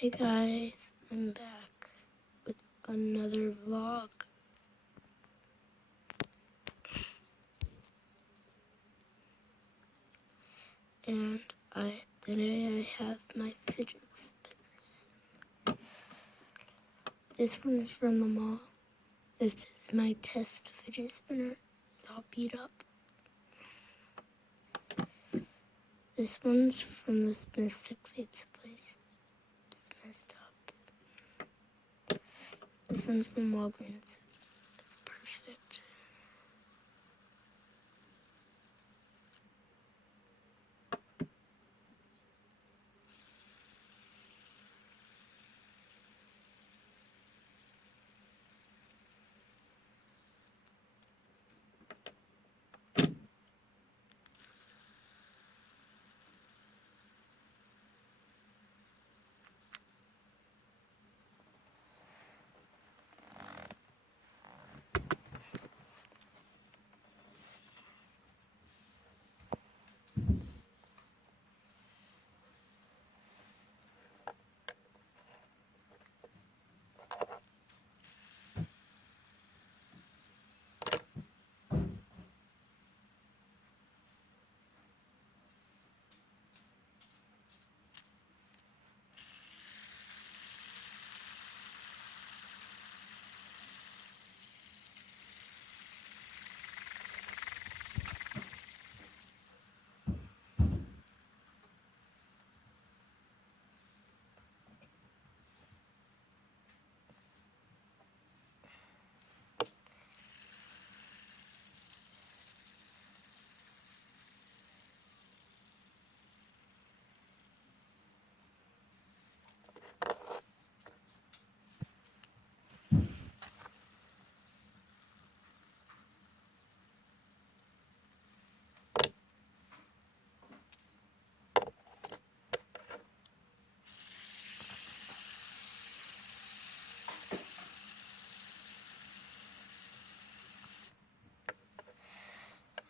Hey guys, I'm back with another vlog. And today I have my fidget spinners. This one's from the mall. This is my test fidget spinner. It's all beat up. This one's from this Mystic Vapes place. It's messed up. This one's from Walgreens. It's perfect.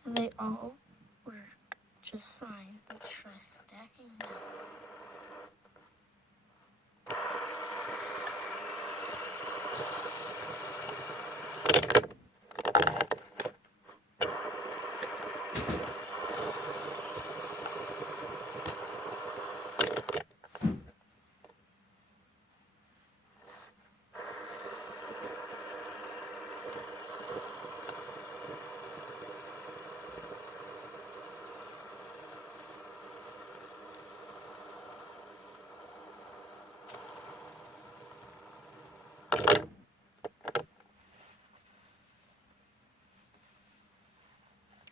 So they all work just fine. Let's try stacking them.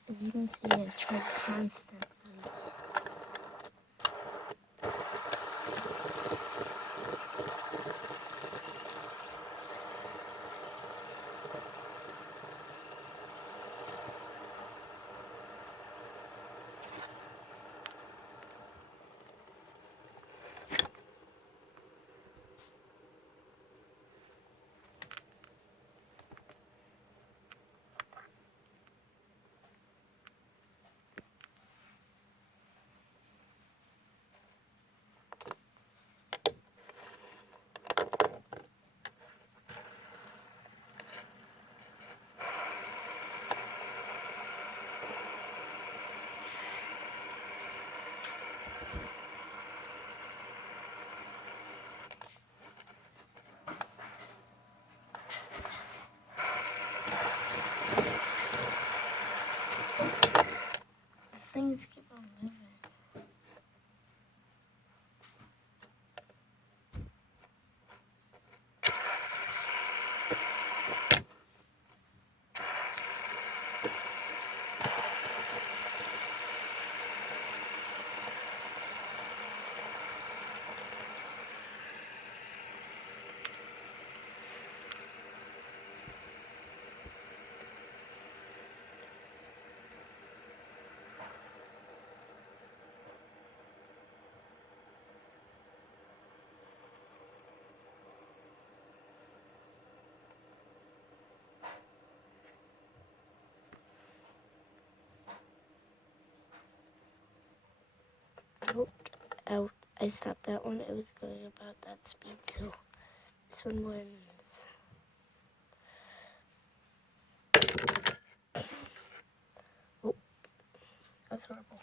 As you can see, I try constantly. Things keep on moving. Out, out, I stopped that one. It was going about that speed, so this one wins. Oh, that's horrible.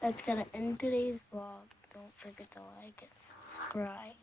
That's gonna end today's vlog. Don't forget to like and subscribe.